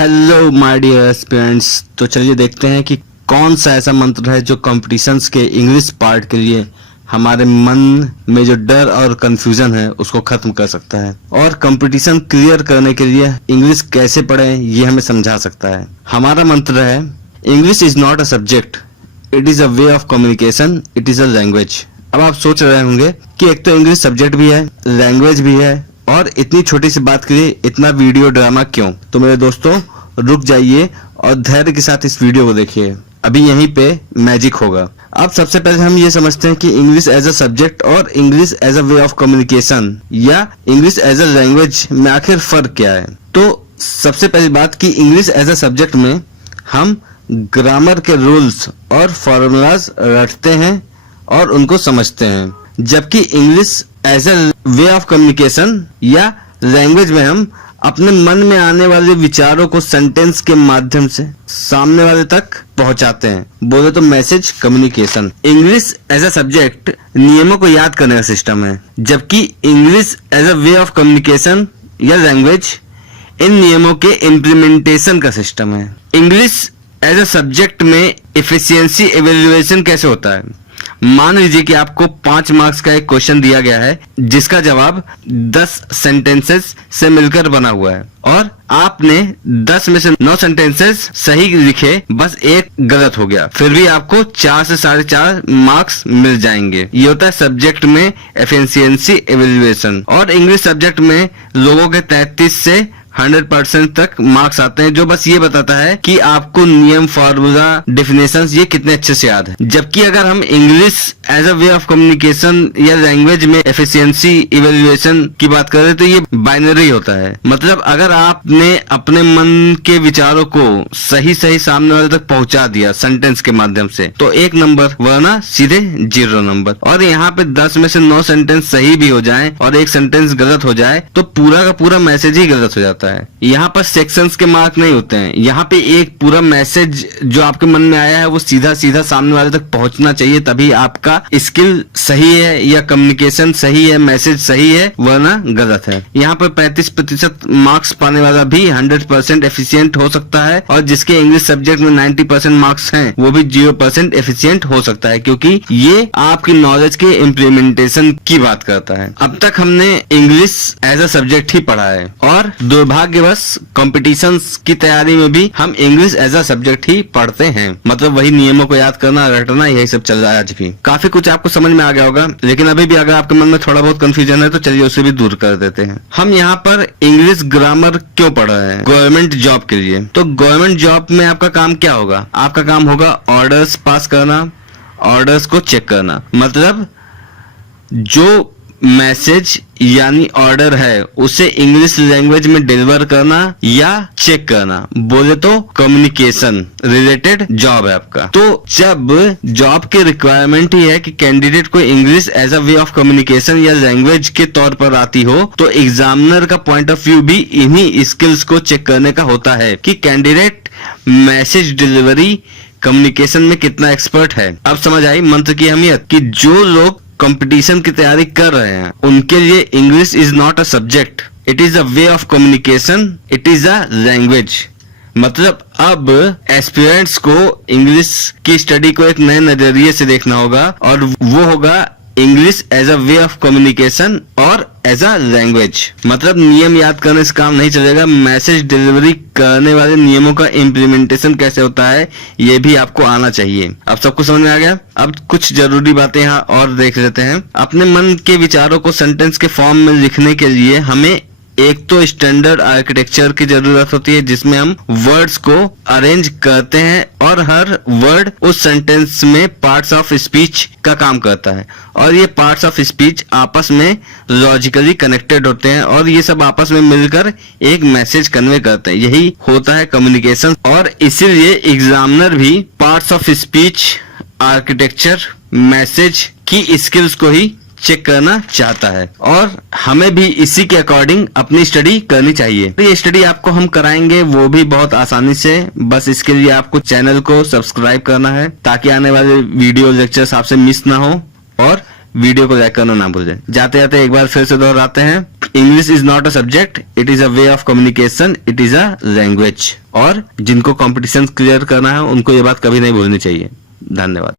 Hello my dear aspirants. तो चलिए देखते हैं कि कौन सा ऐसा मंत्र है जो कॉम्पिटिशन्स के इंग्लिश पार्ट के लिए हमारे मन में जो डर और कंफ्यूजन है उसको खत्म कर सकता है और कंपटीशन क्लियर करने के लिए इंग्लिश कैसे पढ़ें ये हमें समझा सकता है। हमारा मंत्र है English is not a subject, it is a way of communication, it is a language. अब आप सोच रहे होंगे कि एक तो इंग्लिश सब्जेक्ट भी है, लैंग्वेज भी है, और इतनी छोटी सी बात के लिए इतना वीडियो ड्रामा क्यों? तो मेरे दोस्तों रुक जाइए और धैर्य के साथ इस वीडियो को देखिए, अभी यहीं पे मैजिक होगा। अब सबसे पहले हम ये समझते हैं कि इंग्लिश एज अ सब्जेक्ट और English as a way of communication या इंग्लिश एज अ लैंग्वेज में आखिर फर्क क्या है। तो सबसे पहली बात कि इंग्लिश एज अ सब्जेक्ट में हम ग्रामर के रूल्स और फॉर्मूलाज रटते हैं और उनको समझते हैं, जबकि English as a way of communication या लैंग्वेज में हम अपने मन में आने वाले विचारों को सेंटेंस के माध्यम से सामने वाले तक पहुंचाते हैं। बोले तो message communication. English as a subject नियमों को याद करने का सिस्टम है, जबकि English as a way of communication या लैंग्वेज इन नियमों के इम्प्लीमेंटेशन का सिस्टम है। इंग्लिश एज अ सब्जेक्ट में एफिशिएंसी एवेल्युएशन कैसे होता है? मान लीजिए कि आपको 5 मार्क्स का एक क्वेश्चन दिया गया है जिसका जवाब 10 सेंटेंसेस से मिलकर बना हुआ है और आपने 10 में से 9 सेंटेंसेस सही लिखे, बस एक गलत हो गया, फिर भी आपको 4 से 4.5 मार्क्स मिल जाएंगे। ये होता है सब्जेक्ट में एफिशिएंसी एवेल्युएशन। और इंग्लिश सब्जेक्ट में लोगों के 33 से 100% तक मार्क्स आते हैं, जो बस ये बताता है कि आपको नियम, फार्मूला, डेफिनेशंस ये कितने अच्छे से याद है। जबकि अगर हम English as a way of communication या लैंग्वेज में एफिशिएंसी इवैल्यूएशन की बात करें तो ये बाइनरी होता है। मतलब अगर आपने अपने मन के विचारों को सही सामने वाले तक पहुंचा दिया सेंटेंस के माध्यम से तो 1 नंबर, वरना सीधे 0 नंबर। और यहाँ पे 10 में से 9 सेंटेंस सही भी हो जाए और एक सेंटेंस गलत हो जाए तो पूरा का पूरा मैसेज ही गलत हो जाता है। यहाँ पर सेक्शंस के मार्क नहीं होते हैं, यहाँ पे एक पूरा मैसेज जो आपके मन में आया है वो सीधा सामने वाले तक पहुंचना चाहिए, तभी आपका स्किल सही है या कम्युनिकेशन सही है, मैसेज सही है, वरना गलत है। यहाँ पर 35% मार्क्स पाने वाला भी 100% एफिशिएंट हो सकता है और जिसके इंग्लिश सब्जेक्ट में 90% मार्क्स हैं वो भी 0% एफिशिएंट हो सकता है, क्योंकि ये आपकी नॉलेज के इम्प्लीमेंटेशन की बात करता है। अब तक हमने इंग्लिश एज अ सब्जेक्ट ही पढ़ा है और दुर्भाग्यवश कॉम्पिटिशन्स की तैयारी में भी हम इंग्लिश एज अ सब्जेक्ट ही पढ़ते हैं। मतलब वही नियमों को याद करना, रटना, यही सब चल रहा है आज भी। काफी कुछ आपको समझ में आ गया होगा, लेकिन अभी भी अगर आपके मन में थोड़ा बहुत कंफ्यूजन है तो चलिए उसे भी दूर कर देते हैं। हम यहाँ पर इंग्लिश ग्रामर क्यों पढ़ रहे हैं? गवर्नमेंट जॉब के लिए। तो गवर्नमेंट जॉब में आपका काम क्या होगा? आपका काम होगा ऑर्डर्स पास करना, ऑर्डर्स को चेक करना। मतलब जो मैसेज यानी ऑर्डर है उसे इंग्लिश लैंग्वेज में डिलीवर करना या चेक करना, बोले तो कम्युनिकेशन रिलेटेड जॉब है आपका। तो जब जॉब की रिक्वायरमेंट ही है कि कैंडिडेट को English as a way of communication या लैंग्वेज के तौर पर आती हो, तो एग्जामिनर का पॉइंट ऑफ व्यू भी इन्हीं स्किल्स को चेक करने का होता है कि कैंडिडेट मैसेज डिलीवरी कम्युनिकेशन में कितना एक्सपर्ट है। अब समझ आई मंत्र की अहमियत कि जो लोग कंपटीशन की तैयारी कर रहे हैं उनके लिए English is not a subject, it is a way of communication, it is a language. मतलब अब एस्पिरेंट्स को इंग्लिश की स्टडी को एक नए नजरिए से देखना होगा और वो होगा English as a way of communication और एज अ लैंग्वेज। मतलब नियम याद करने से काम नहीं चलेगा, मैसेज डिलीवरी करने वाले नियमों का इम्प्लीमेंटेशन कैसे होता है ये भी आपको आना चाहिए। अब सबको समझ में आ गया? अब कुछ जरूरी बातें यहाँ और देख लेते हैं। अपने मन के विचारों को सेंटेंस के फॉर्म में लिखने के लिए हमें एक तो स्टैंडर्ड आर्किटेक्चर की जरूरत होती है जिसमें हम वर्ड्स को अरेंज करते हैं और हर वर्ड उस सेंटेंस में पार्ट्स ऑफ स्पीच का काम करता है और ये पार्ट्स ऑफ स्पीच आपस में लॉजिकली कनेक्टेड होते हैं और ये सब आपस में मिलकर एक मैसेज कन्वे करते हैं। यही होता है कम्युनिकेशन और इसीलिए एग्जामिनर भी parts of speech, architecture, message की स्किल्स को ही चेक करना चाहता है और हमें भी इसी के अकॉर्डिंग अपनी स्टडी करनी चाहिए। तो ये स्टडी आपको हम कराएंगे वो भी बहुत आसानी से, बस इसके लिए आपको चैनल को सब्सक्राइब करना है ताकि आने वाले वीडियो लेक्चर्स आपसे मिस ना हो और वीडियो को लाइक करना ना भूलें। जाते जाते एक बार फिर से दोहराते हैं, English is not a subject, it is a way of communication, it is a language. और जिनको कॉम्पिटिशन क्लियर करना है उनको ये बात कभी नहीं भूलनी चाहिए। धन्यवाद।